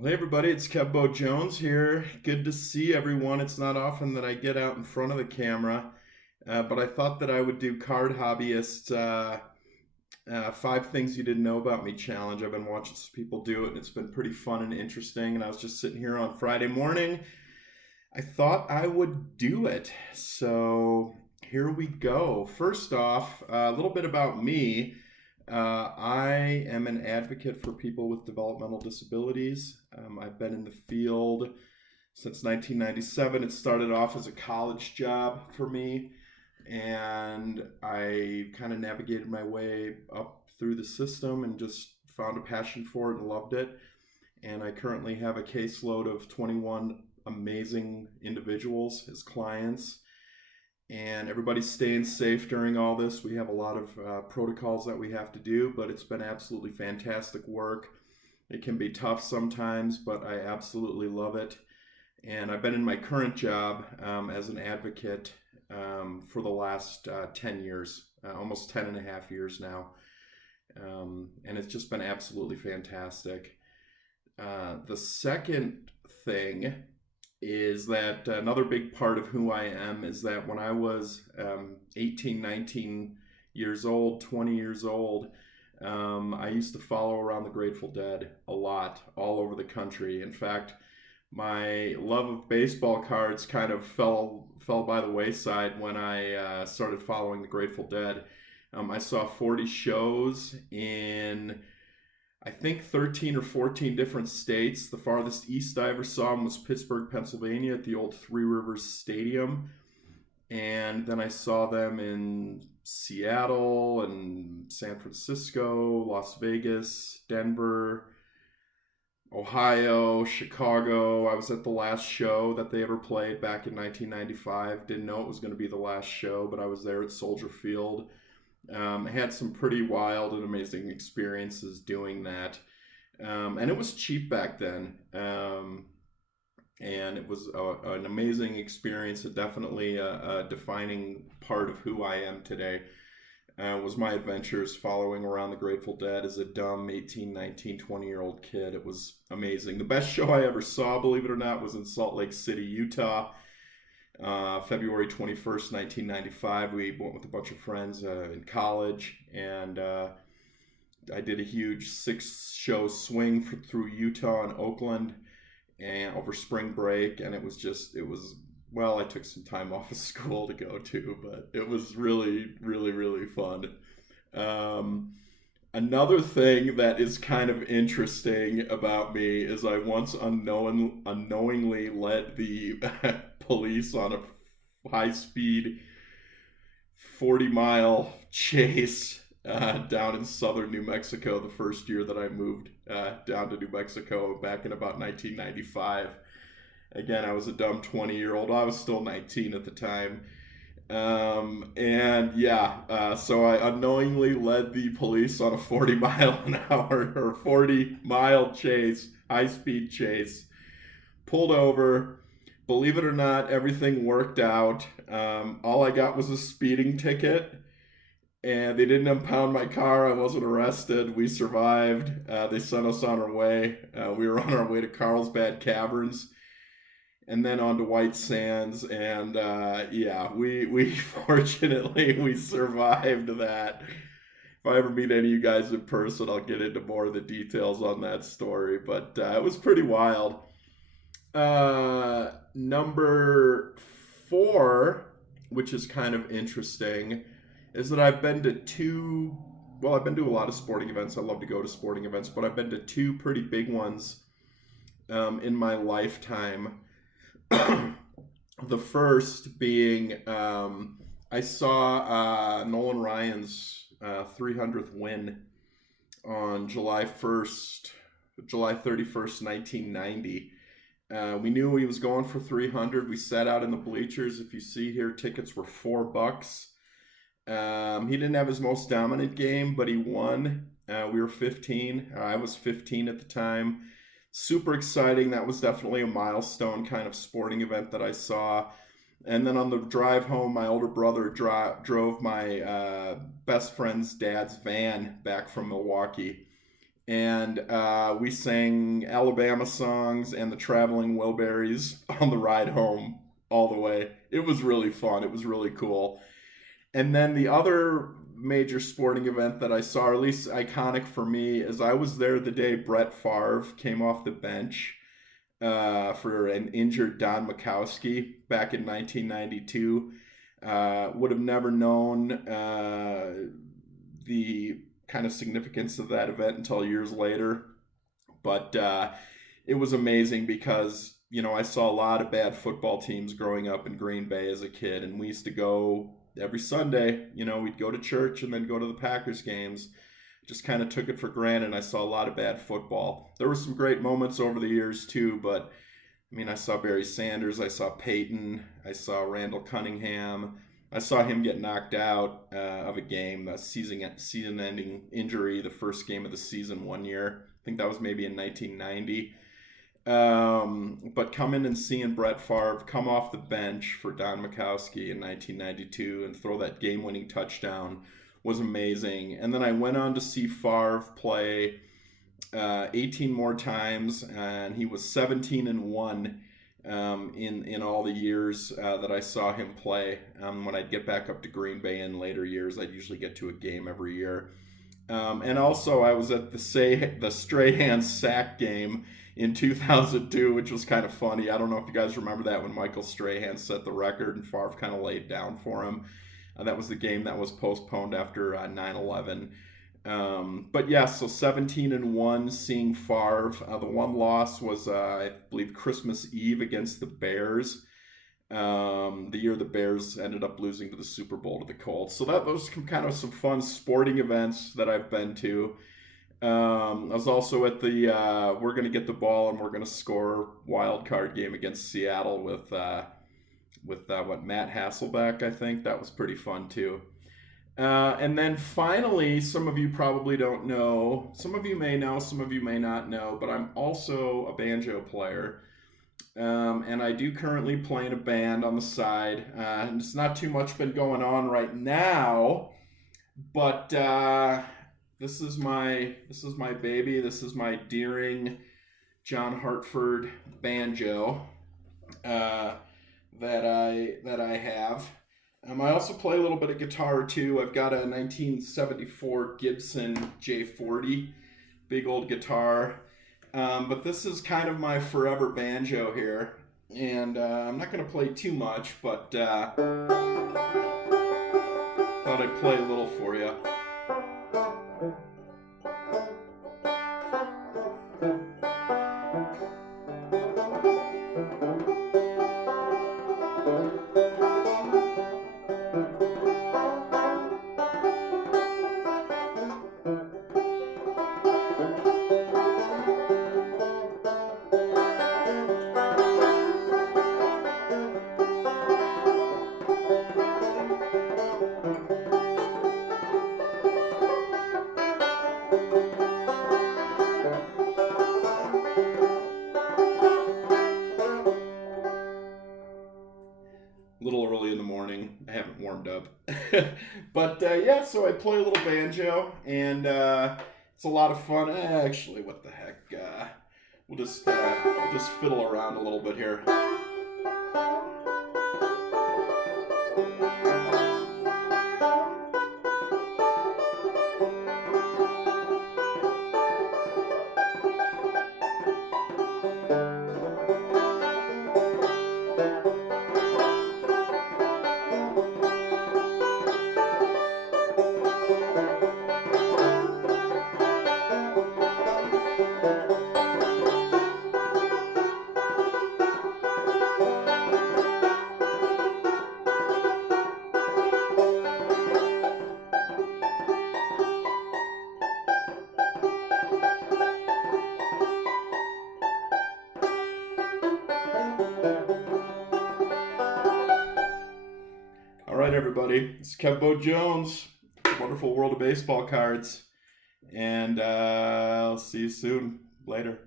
Well, hey everybody, it's Kevbo Jones here. Good to see everyone. It's not often that I get out in front of the camera, but I thought that I would do Card Hobbyist 5 Things You Didn't Know About Me challenge. I've been watching some people do it, and it's been pretty fun and interesting. And I was just sitting here on Friday morning. I thought I would do it. So here we go. First off, a little bit about me. I am an advocate for people with developmental disabilities. I've been in the field since 1997. It started off as a college job for me, and I kind of navigated my way up through the system and just found a passion for it and loved it. And I currently have a caseload of 21 amazing individuals as clients, and everybody's staying safe during all this. We have a lot of protocols that we have to do, but it's been absolutely fantastic work. It can be tough sometimes, but I absolutely love it. And I've been in my current job as an advocate for the last 10 years, almost 10 and a half years now. And it's just been absolutely fantastic. The second thing is that another big part of who I am is that when I was 18, 19 years old, 20 years old, I used to follow around the Grateful Dead a lot, all over the country. In fact, my love of baseball cards kind of fell by the wayside when I started following the Grateful Dead. I saw 40 shows in I think 13 or 14 different states. The farthest east I ever saw them was Pittsburgh, Pennsylvania at the old Three Rivers Stadium. And then I saw them in Seattle and San Francisco, Las Vegas, Denver, Ohio, Chicago. I was at the last show that they ever played back in 1995. Didn't know it was going to be the last show, but I was there at Soldier Field. I had some pretty wild and amazing experiences doing that. And it was cheap back then. And it was an amazing experience, definitely a defining part of who I am today. Was my adventures following around the Grateful Dead as a dumb 18, 19, 20-year-old kid. It was amazing. The best show I ever saw, believe it or not, was in Salt Lake City, Utah. February 21st, 1995. We went with a bunch of friends in college, and I did a huge 6-show swing through Utah and Oakland and over spring break, and well, I took some time off of school to go to, but it was really, really, really fun. Another thing that is kind of interesting about me is I once unknowingly led the police on a high speed 40-mile chase down in southern New Mexico the first year that I moved down to New Mexico back in about 1995. Again, I was a dumb 20-year-old. I was still 19 at the time. And yeah, so I unknowingly led the police on a 40 mile an hour or 40-mile chase, high speed chase. Pulled over. Believe it or not, everything worked out. All I got was a speeding ticket, and they didn't impound my car. I wasn't arrested. We survived. They sent us on our way. We were on our way to Carlsbad Caverns and then on to White Sands. And yeah, we fortunately we survived that. If I ever meet any of you guys in person, I'll get into more of the details on that story. But it was pretty wild. Number 4, which is kind of interesting, is that I've been to a lot of sporting events. I love to go to sporting events, but I've been to 2 pretty big ones in my lifetime. The first being I saw Nolan Ryan's 300th win on July 31st, 1990. We knew he was going for 300. We sat out in the bleachers. If you see here, tickets were $4. He didn't have his most dominant game, but he won. We were 15. I was 15 at the time. Super exciting. That was definitely a milestone kind of sporting event that I saw. And then on the drive home, my older brother drove my best friend's dad's van back from Milwaukee. and we sang Alabama songs and the Traveling Wilburys on the ride home all the way. It was really fun. It was really cool. And then the other major sporting event that I saw, or at least iconic for me, is I was there the day Brett Favre came off the bench for an injured Don Majkowski back in 1992. Would have never known the kind of significance of that event until years later. But it was amazing because, I saw a lot of bad football teams growing up in Green Bay as a kid, and we used to go every Sunday. We'd go to church and then go to the Packers games. Just kind of took it for granted. I saw a lot of bad football. There were some great moments over the years too, but I saw Barry Sanders, I saw Peyton, I saw Randall Cunningham. I saw him get knocked out of a game, a season-ending injury, the first game of the season one year. I think that was maybe in 1990. But coming and seeing Brett Favre come off the bench for Don Majkowski in 1992 and throw that game-winning touchdown was amazing. And then I went on to see Favre play 18 more times, and he was 17-1 in all the years that I saw him play. When I'd get back up to Green Bay in later years, I'd usually get to a game every year. And also, I was at the Strahan sack game in 2002, which was kind of funny. I don't know if you guys remember that, when Michael Strahan set the record and Favre kind of laid down for him. That was the game that was postponed after 9/11. But yeah, so 17-1 seeing Favre. The one loss was, I believe, Christmas Eve against the Bears. The year the Bears ended up losing to the Super Bowl to the Colts. So that was kind of some fun sporting events that I've been to. I was also at the we're going to get the ball and we're going to score wild card game against Seattle with Matt Hasselbeck, I think. That was pretty fun too. And then finally, some of you probably don't know, some of you may know, some of you may not know, but I'm also a banjo player. And I do currently play in a band on the side. And it's not too much been going on right now, but this is my baby. This is my Deering John Hartford banjo that I have. I also play a little bit of guitar too. I've got a 1974 Gibson J40, big old guitar. But this is kind of my forever banjo here. And I'm not going to play too much, but thought I'd play a little for you. A little early in the morning. I haven't warmed up. But yeah, so I play a little banjo, and it's a lot of fun. Actually, what the heck? We'll just fiddle around a little bit here. All right, everybody. It's Kevbo Jones, Wonderful World of Baseball Cards, and I'll see you soon. Later.